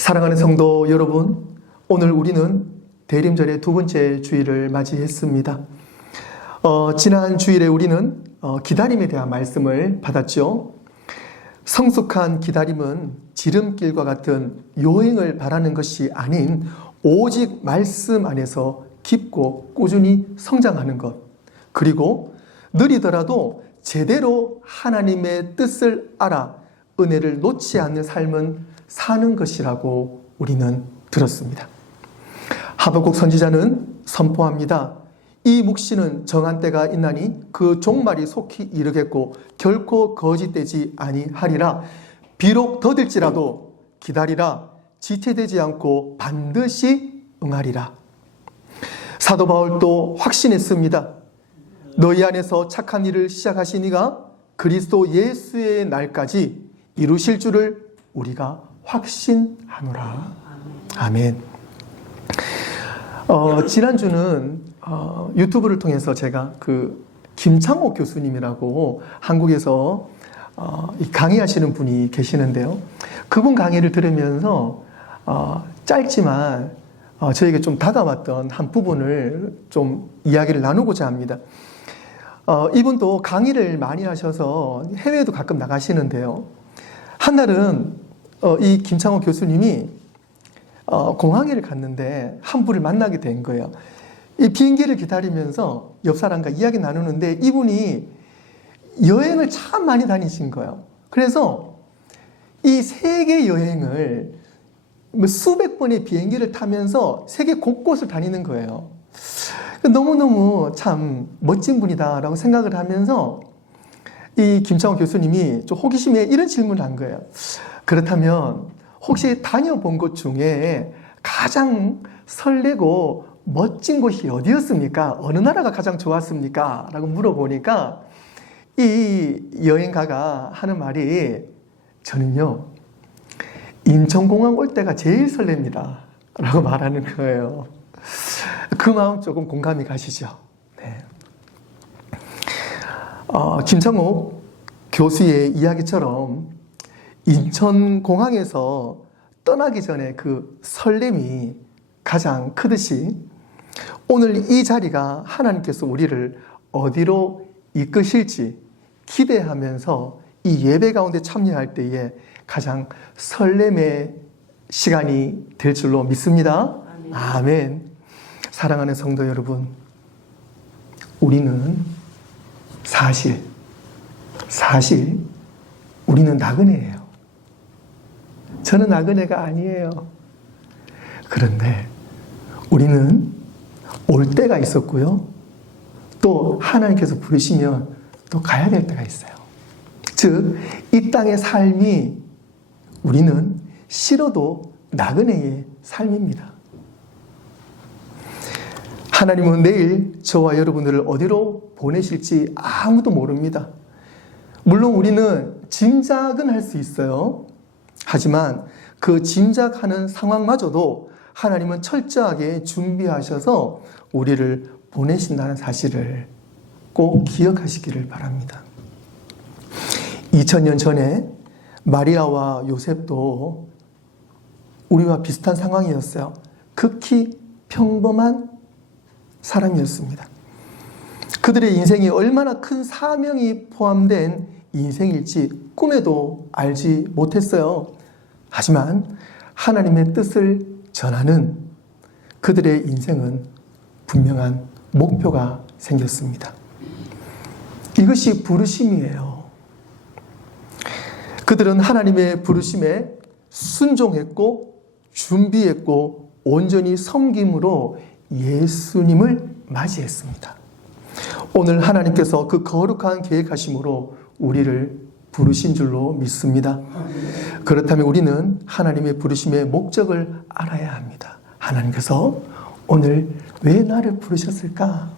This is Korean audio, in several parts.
사랑하는 성도 여러분, 오늘 우리는 대림절의 두 번째 주일을 맞이했습니다. 지난 주일에 우리는 기다림에 대한 말씀을 받았죠. 성숙한 기다림은 지름길과 같은 요행을 바라는 것이 아닌 오직 말씀 안에서 깊고 꾸준히 성장하는 것, 그리고 느리더라도 제대로 하나님의 뜻을 알아 은혜를 놓지 않는 삶은 사는 것이라고 우리는 들었습니다. 하박국 선지자는 선포합니다. 이 묵시는 정한 때가 있나니 그 종말이 속히 이르겠고 결코 거짓되지 아니하리라. 비록 더딜지라도 기다리라. 지체되지 않고 반드시 응하리라. 사도 바울도 확신했습니다. 너희 안에서 착한 일을 시작하신 이가 그리스도 예수의 날까지 이루실 줄을 우리가 확신하노라. 아멘. 지난주는 유튜브를 통해서 제가 김창옥 교수님이라고 한국에서 강의하시는 분이 계시는데요. 그분 강의를 들으면서 짧지만 저에게 좀 다가왔던 한 부분을 좀 이야기를 나누고자 합니다. 이분도 강의를 많이 하셔서 해외에도 가끔 나가시는데요. 한날은 이 김창호 교수님이 공항에를 갔는데 한 분을 만나게 된 거예요. 이 비행기를 기다리면서 옆 사람과 이야기 나누는데 이분이 여행을 참 많이 다니신 거예요. 그래서 이 세계 여행을 수백 번의 비행기를 타면서 세계 곳곳을 다니는 거예요. 너무너무 참 멋진 분이다라고 생각을 하면서 이 김창호 교수님이 좀 호기심에 이런 질문을 한 거예요. 그렇다면 혹시 다녀본 곳 중에 가장 설레고 멋진 곳이 어디였습니까? 어느 나라가 가장 좋았습니까? 라고 물어보니까 이 여행가가 하는 말이 저는요 인천공항 올 때가 제일 설렙니다 라고 말하는 거예요. 그 마음 조금 공감이 가시죠? 네. 김창옥 교수의 이야기처럼 인천공항에서 떠나기 전에 그 설렘이 가장 크듯이 오늘 이 자리가 하나님께서 우리를 어디로 이끄실지 기대하면서 이 예배 가운데 참여할 때에 가장 설렘의 시간이 될 줄로 믿습니다. 아멘. 사랑하는 성도 여러분, 우리는 사실 우리는 나그네예요. 저는 나그네가 아니에요. 그런데 우리는 올 때가 있었고요. 또 하나님께서 부르시면 또 가야 될 때가 있어요. 즉, 이 땅의 삶이 우리는 싫어도 나그네의 삶입니다. 하나님은 내일 저와 여러분들을 어디로 보내실지 아무도 모릅니다. 물론 우리는 짐작은 할 수 있어요. 하지만 그 짐작하는 상황마저도 하나님은 철저하게 준비하셔서 우리를 보내신다는 사실을 꼭 기억하시기를 바랍니다. 2000년 전에 마리아와 요셉도 우리와 비슷한 상황이었어요. 극히 평범한 사람이었습니다. 그들의 인생이 얼마나 큰 사명이 포함된 인생일지 꿈에도 알지 못했어요. 하지만 하나님의 뜻을 전하는 그들의 인생은 분명한 목표가 생겼습니다. 이것이 부르심이에요. 그들은 하나님의 부르심에 순종했고 준비했고 온전히 섬김으로 예수님을 맞이했습니다. 오늘 하나님께서 그 거룩한 계획하심으로 우리를 부르신 줄로 믿습니다. 그렇다면 우리는 하나님의 부르심의 목적을 알아야 합니다. 하나님께서 오늘 왜 나를 부르셨을까?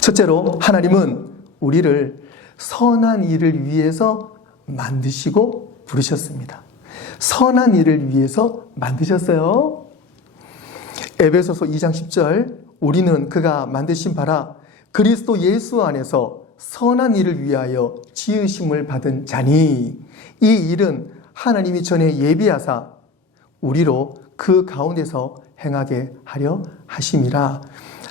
첫째로 하나님은 우리를 선한 일을 위해서 만드시고 부르셨습니다. 선한 일을 위해서 만드셨어요. 에베소서 2장 10절 우리는 그가 만드신 바라 그리스도 예수 안에서 선한 일을 위하여 지으심을 받은 자니 이 일은 하나님이 전에 예비하사 우리로 그 가운데서 행하게 하려 하심이라.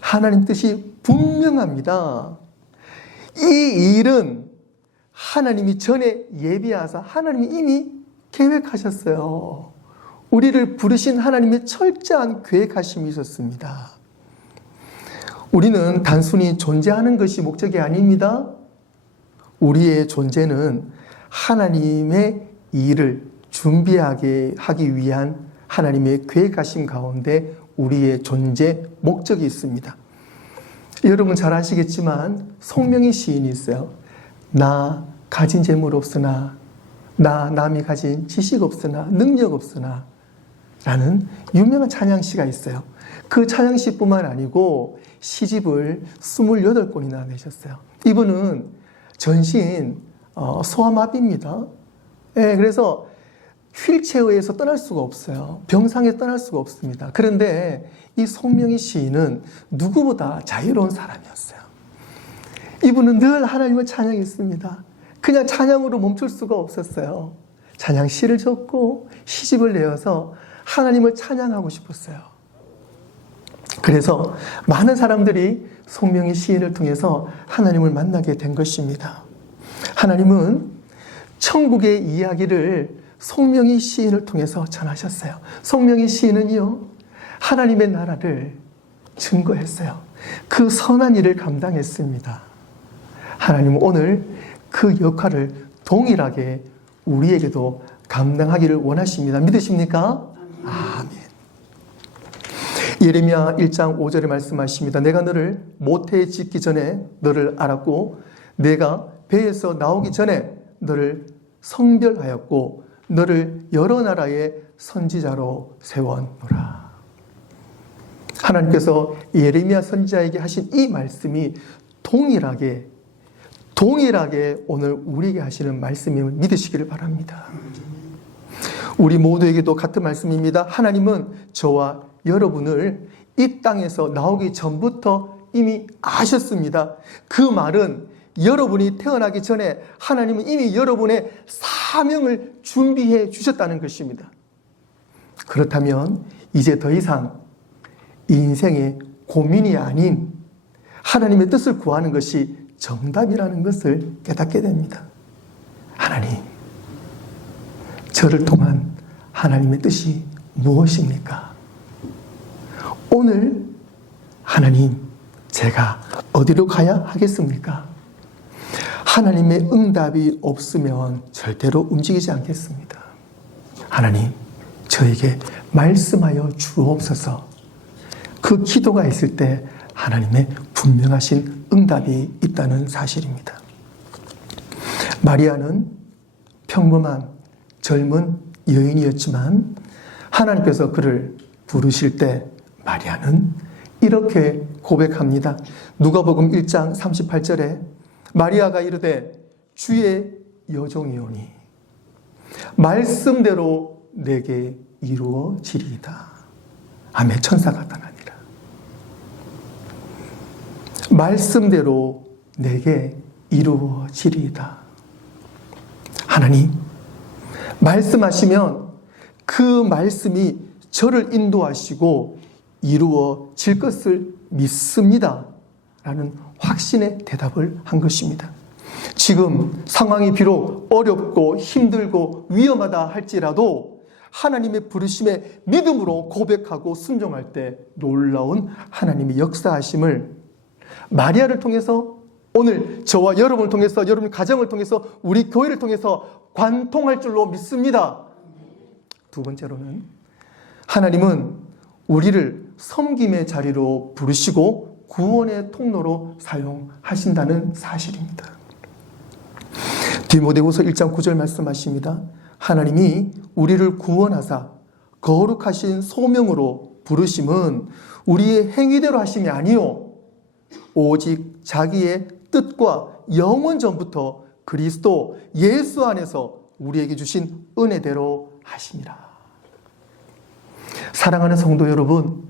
하나님 뜻이 분명합니다. 이 일은 하나님이 전에 예비하사 하나님이 이미 계획하셨어요. 우리를 부르신 하나님의 철저한 계획하심이 있었습니다. 우리는 단순히 존재하는 것이 목적이 아닙니다. 우리의 존재는 하나님의 일을 준비하게 하기 위한 하나님의 계획하심 가운데 우리의 존재 목적이 있습니다. 여러분 잘 아시겠지만 송명의 시인이 있어요. 나 가진 재물 없으나, 나 남이 가진 지식 없으나, 능력 없으나 라는 유명한 찬양시가 있어요. 그 찬양시뿐만 아니고 시집을 28권이나 내셨어요. 이분은 전신 소아마비입니다. 네, 그래서 휠체어에서 떠날 수가 없어요. 병상에 떠날 수가 없습니다. 그런데 이 송명의 시인은 누구보다 자유로운 사람이었어요. 이분은 늘 하나님을 찬양했습니다. 그냥 찬양으로 멈출 수가 없었어요. 찬양시를 적고 시집을 내어서 하나님을 찬양하고 싶었어요. 그래서 많은 사람들이 송명의 시인을 통해서 하나님을 만나게 된 것입니다. 하나님은 천국의 이야기를 송명의 시인을 통해서 전하셨어요. 송명의 시인은요, 하나님의 나라를 증거했어요. 그 선한 일을 감당했습니다. 하나님은 오늘 그 역할을 동일하게 우리에게도 감당하기를 원하십니다. 믿으십니까? 아멘. 예레미야 1장 5절에 말씀하십니다. 내가 너를 모태에 짓기 전에 너를 알았고 내가 배에서 나오기 전에 너를 성별하였고 너를 여러 나라의 선지자로 세웠노라. 하나님께서 예레미야 선지자에게 하신 이 말씀이 동일하게 오늘 우리에게 하시는 말씀임을 믿으시기를 바랍니다. 우리 모두에게도 같은 말씀입니다. 하나님은 저와 여러분을 이 땅에서 나오기 전부터 이미 아셨습니다. 그 말은 여러분이 태어나기 전에 하나님은 이미 여러분의 사명을 준비해 주셨다는 것입니다. 그렇다면 이제 더 이상 인생의 고민이 아닌 하나님의 뜻을 구하는 것이 정답이라는 것을 깨닫게 됩니다. 하나님, 저를 통한 하나님의 뜻이 무엇입니까? 오늘 하나님, 제가 어디로 가야 하겠습니까? 하나님의 응답이 없으면 절대로 움직이지 않겠습니다. 하나님, 저에게 말씀하여 주옵소서. 그 기도가 있을 때 하나님의 분명하신 응답이 있다는 사실입니다. 마리아는 평범한 젊은 여인이었지만 하나님께서 그를 부르실 때 마리아는 이렇게 고백합니다. 누가복음 1장 38절에 마리아가 이르되 주의 여종이오니 말씀대로 내게 이루어지리이다. 아멘. 천사가 나타나니라. 말씀대로 내게 이루어지리이다. 하나님, 말씀하시면 그 말씀이 저를 인도하시고 이루어질 것을 믿습니다. 라는 확신의 대답을 한 것입니다. 지금 상황이 비록 어렵고 힘들고 위험하다 할지라도 하나님의 부르심에 믿음으로 고백하고 순종할 때 놀라운 하나님의 역사하심을 마리아를 통해서 오늘 저와 여러분을 통해서 여러분 가정을 통해서 우리 교회를 통해서 관통할 줄로 믿습니다. 두 번째로는 하나님은 우리를 섬김의 자리로 부르시고 구원의 통로로 사용하신다는 사실입니다. 디모데후서 1장 9절 말씀하십니다. 하나님이 우리를 구원하사 거룩하신 소명으로 부르심은 우리의 행위대로 하심이 아니요 오직 자기의 뜻과 영원 전부터 그리스도 예수 안에서 우리에게 주신 은혜대로 하심이라. 사랑하는 성도 여러분,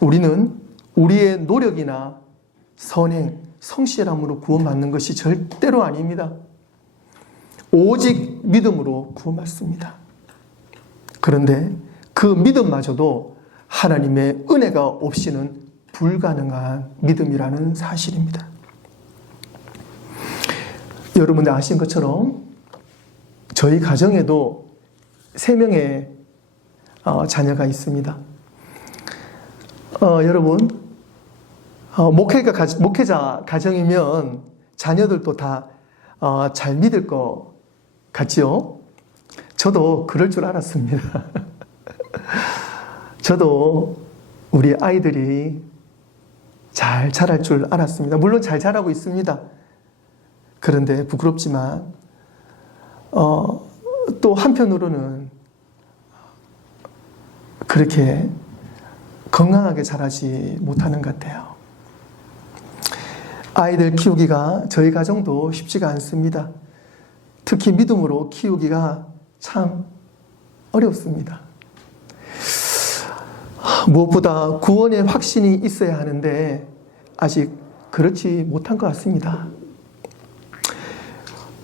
우리는 우리의 노력이나 선행, 성실함으로 구원받는 것이 절대로 아닙니다. 오직 믿음으로 구원받습니다. 그런데 그 믿음마저도 하나님의 은혜가 없이는 불가능한 믿음이라는 사실입니다. 여러분들 아신 것처럼 저희 가정에도 3명의 자녀가 있습니다. 여러분, 목회자 가정이면 자녀들도 다 잘 믿을 것 같지요? 저도 그럴 줄 알았습니다. 저도 우리 아이들이 잘 자랄 줄 알았습니다. 물론 잘 자라고 있습니다. 그런데 부끄럽지만 또 한편으로는 그렇게 건강하게 자라지 못하는 것 같아요. 아이들 키우기가 저희 가정도 쉽지가 않습니다. 특히 믿음으로 키우기가 참 어렵습니다. 무엇보다 구원의 확신이 있어야 하는데 아직 그렇지 못한 것 같습니다.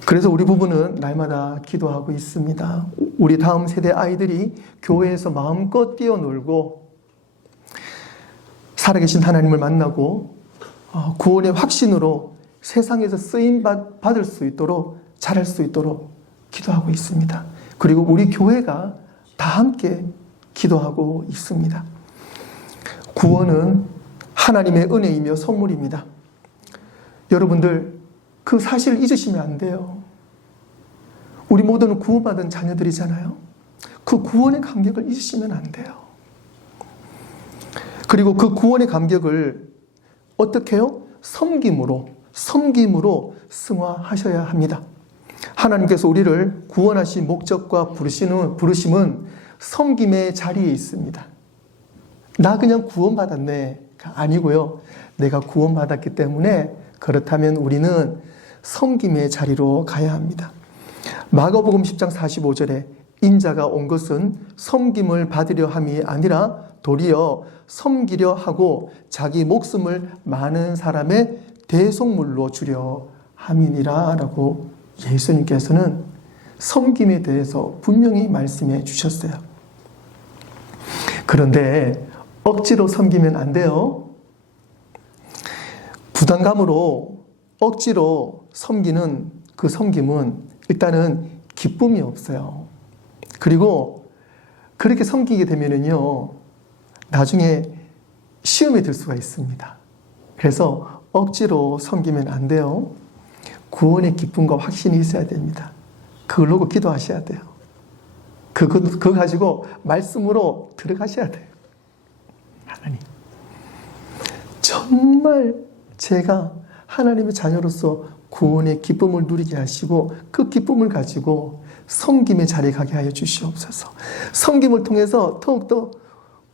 그래서 우리 부부는 날마다 기도하고 있습니다. 우리 다음 세대 아이들이 교회에서 마음껏 뛰어놀고 살아계신 하나님을 만나고 구원의 확신으로 세상에서 쓰임 받을 수 있도록 자랄 수 있도록 기도하고 있습니다. 그리고 우리 교회가 다 함께 기도하고 있습니다. 구원은 하나님의 은혜이며 선물입니다. 여러분들 그 사실을 잊으시면 안 돼요. 우리 모두는 구원받은 자녀들이잖아요. 그 구원의 감격을 잊으시면 안 돼요. 그리고 그 구원의 감격을 어떻게 해요? 섬김으로 승화하셔야 합니다. 하나님께서 우리를 구원하신 목적과 부르심은 섬김의 자리에 있습니다. 나 그냥 구원받았네가 아니고요. 내가 구원받았기 때문에 그렇다면 우리는 섬김의 자리로 가야 합니다. 마가복음 10장 45절에 인자가 온 것은 섬김을 받으려 함이 아니라 도리어 섬기려 하고 자기 목숨을 많은 사람의 대속물로 주려 함이니라 라고 예수님께서는 섬김에 대해서 분명히 말씀해 주셨어요. 그런데 억지로 섬기면 안 돼요. 부담감으로 억지로 섬기는 그 섬김은 일단은 기쁨이 없어요. 그리고 그렇게 섬기게 되면은요, 나중에 시험에 들 수가 있습니다. 그래서 억지로 섬기면 안 돼요. 구원의 기쁨과 확신이 있어야 됩니다. 그걸 놓고 기도하셔야 돼요. 그거 가지고 말씀으로 들어가셔야 돼요. 하나님, 정말 제가 하나님의 자녀로서 구원의 기쁨을 누리게 하시고 그 기쁨을 가지고 섬김의 자리에 가게 하여 주시옵소서. 섬김을 통해서 더욱더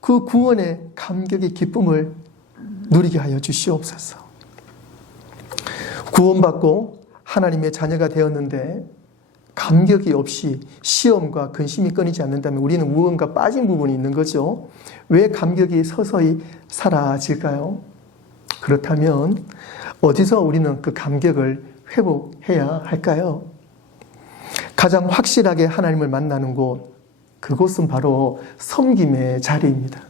그 구원의 감격의 기쁨을 누리게 하여 주시옵소서. 구원받고 하나님의 자녀가 되었는데 감격이 없이 시험과 근심이 끊이지 않는다면 우리는 무언가 빠진 부분이 있는 거죠. 왜 감격이 서서히 사라질까요? 그렇다면 어디서 우리는 그 감격을 회복해야 할까요? 가장 확실하게 하나님을 만나는 곳, 그곳은 바로 섬김의 자리입니다.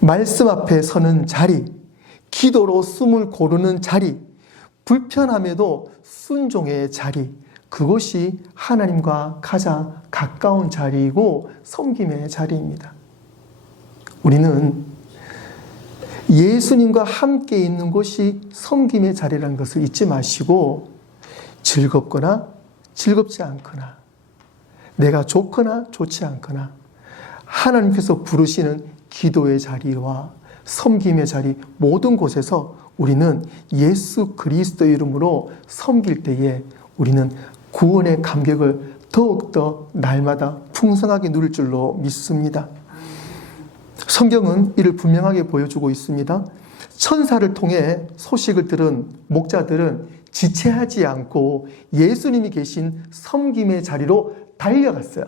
말씀 앞에 서는 자리, 기도로 숨을 고르는 자리, 불편함에도 순종의 자리, 그곳이 하나님과 가장 가까운 자리이고 섬김의 자리입니다. 우리는 예수님과 함께 있는 곳이 섬김의 자리라는 것을 잊지 마시고 즐겁거나 즐겁지 않거나 내가 좋거나 좋지 않거나 하나님께서 부르시는 기도의 자리와 섬김의 자리 모든 곳에서 우리는 예수 그리스도의 이름으로 섬길 때에 우리는 구원의 감격을 더욱더 날마다 풍성하게 누릴 줄로 믿습니다. 성경은 이를 분명하게 보여주고 있습니다. 천사를 통해 소식을 들은 목자들은 지체하지 않고 예수님이 계신 섬김의 자리로 달려갔어요.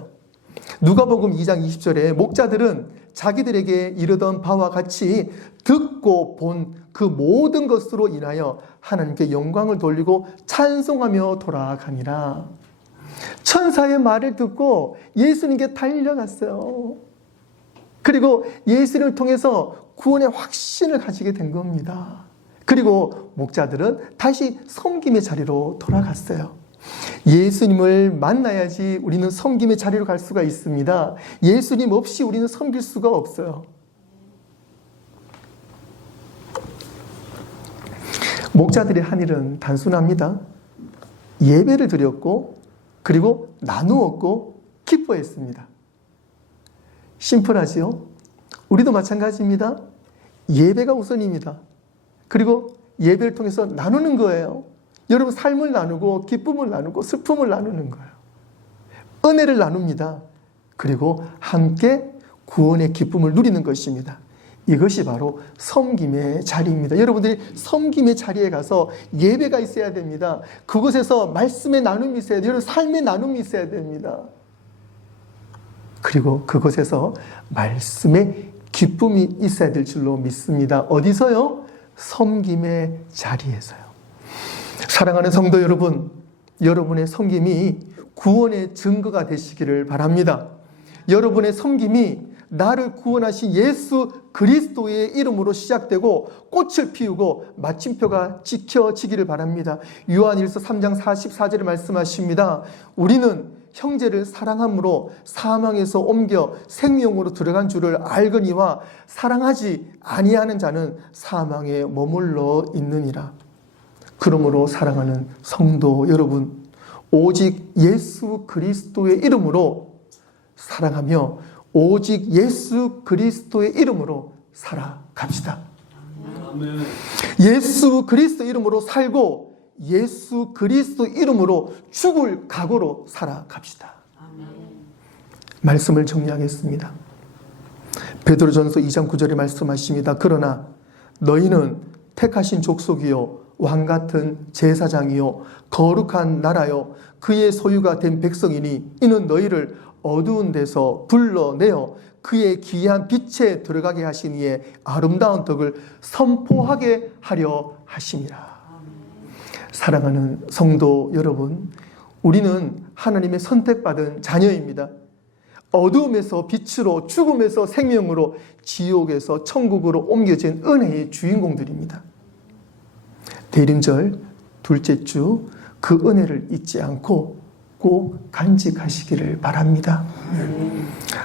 누가복음 2장 20절에 목자들은 자기들에게 이르던 바와 같이 듣고 본 그 모든 것으로 인하여 하나님께 영광을 돌리고 찬송하며 돌아가니라. 천사의 말을 듣고 예수님께 달려갔어요. 그리고 예수님을 통해서 구원의 확신을 가지게 된 겁니다. 그리고 목자들은 다시 섬김의 자리로 돌아갔어요. 예수님을 만나야지 우리는 섬김의 자리로 갈 수가 있습니다. 예수님 없이 우리는 섬길 수가 없어요. 목자들의 한 일은 단순합니다. 예배를 드렸고 그리고 나누었고 기뻐했습니다. 심플하지요? 우리도 마찬가지입니다. 예배가 우선입니다. 그리고 예배를 통해서 나누는 거예요. 여러분 삶을 나누고 기쁨을 나누고 슬픔을 나누는 거예요. 은혜를 나눕니다. 그리고 함께 구원의 기쁨을 누리는 것입니다. 이것이 바로 섬김의 자리입니다. 여러분들이 섬김의 자리에 가서 예배가 있어야 됩니다. 그곳에서 말씀의 나눔이 있어야 돼요. 여러분 삶의 나눔이 있어야 됩니다. 그리고 그곳에서 말씀의 기쁨이 있어야 될 줄로 믿습니다. 어디서요? 섬김의 자리에서요. 사랑하는 성도 여러분, 여러분의 섬김이 구원의 증거가 되시기를 바랍니다. 여러분의 섬김이 나를 구원하신 예수 그리스도의 이름으로 시작되고 꽃을 피우고 마침표가 지켜지기를 바랍니다. 요한일서 3장 44절에 말씀하십니다. 우리는 형제를 사랑함으로 사망에서 옮겨 생명으로 들어간 줄을 알거니와 사랑하지 아니하는 자는 사망에 머물러 있느니라. 그러므로 사랑하는 성도 여러분, 오직 예수 그리스도의 이름으로 사랑하며 오직 예수 그리스도의 이름으로 살아갑시다. 아멘. 예수 그리스도 이름으로 살고 예수 그리스도 이름으로 죽을 각오로 살아갑시다. 아멘. 말씀을 정리하겠습니다. 베드로전서 2장 9절에 말씀하십니다. 그러나 너희는 택하신 족속이요 왕같은 제사장이요 거룩한 나라요 그의 소유가 된 백성이니 이는 너희를 어두운 데서 불러내어 그의 기이한 빛에 들어가게 하신 이의 아름다운 덕을 선포하게 하려 하심이라. 사랑하는 성도 여러분, 우리는 하나님의 선택받은 자녀입니다. 어두움에서 빛으로, 죽음에서 생명으로, 지옥에서 천국으로 옮겨진 은혜의 주인공들입니다. 대림절 둘째 주 그 은혜를 잊지 않고 꼭 간직하시기를 바랍니다.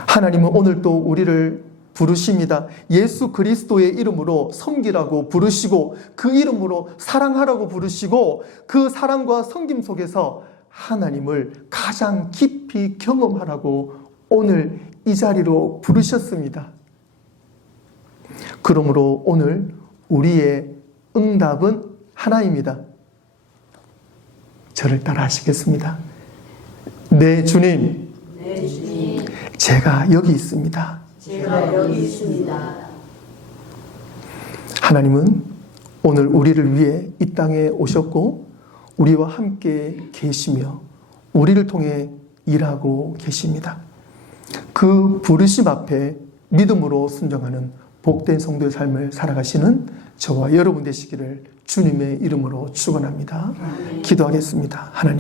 하나님은 오늘 또 우리를 부르십니다. 예수 그리스도의 이름으로 섬기라고 부르시고 그 이름으로 사랑하라고 부르시고 그 사랑과 섬김 속에서 하나님을 가장 깊이 경험하라고 오늘 이 자리로 부르셨습니다. 그러므로 오늘 우리의 응답은 하나입니다. 저를 따라 하시겠습니다. 네, 주님. 네, 주님. 제가 여기 있습니다. 제가 여기 있습니다. 하나님은 오늘 우리를 위해 이 땅에 오셨고 우리와 함께 계시며 우리를 통해 일하고 계십니다. 그 부르심 앞에 믿음으로 순종하는 복된 성도의 삶을 살아가시는 저와 여러분 되시기를 주님의 이름으로 축원합니다. 기도하겠습니다. 하나님.